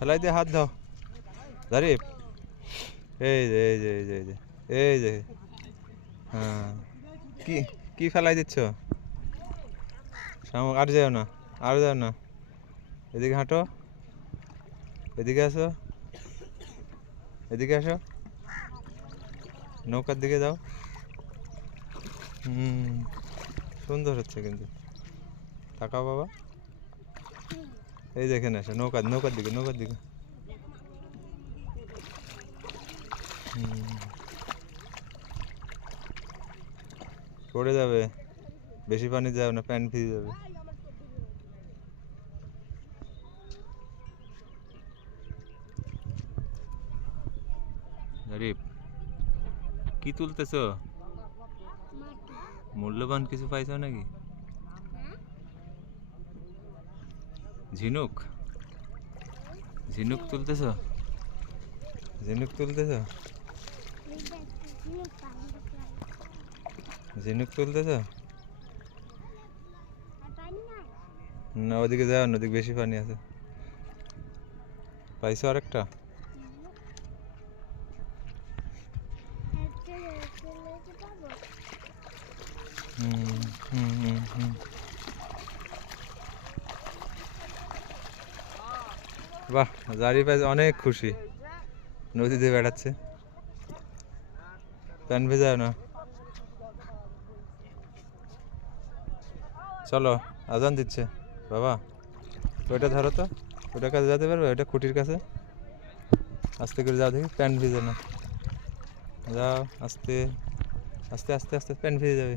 ফেলাই দিয়ে হাত দাও জারিফ। এই যে এই যে এই যে এই যে এই যে হ্যাঁ, কি কি ফেলাই দিচ্ছ? শামুক আর যাও না, আর যাও না, এদিকে হাঁটো, এদিকে আসো, এদিকে আসো, নৌকার দিকে যাও। সুন্দর হচ্ছে কিন্তু, তাকাও বাবা, এই যে এখানে আসো, নৌকার নৌকার দিকে, নৌকার দিকে। পড়ে যাবে, বেশি পানি যাবে না, প্যান্ট ভিজে যাবে। আরে কি তুলতেছ? মূল্যবান কিছু পাইছো নাকি? ঝিনুক, ঝিনুক তুলতেছ, ঝিনুক তুলতেছ, ঝিনুক তুলতেছ না? ওদিকে যাও না, ওদিকে বেশি পানি আছে। পাইছো আরেকটা? বাহ, জারি পাইছে, অনেক খুশি, নদীতে বেড়াচ্ছে। প্যান্ট ভেজাও না। চলো, আজান দিচ্ছে বাবা, ওইটা ধরো তো, ওটার কাছে যেতে পারবে? ওইটা খুঁটির কাছে, আস্তে করে যাও, দেখি প্যান্ট ভিজে না। যাও আস্তে আস্তে আস্তে আস্তে, প্যান্ট ভিজে যাবে।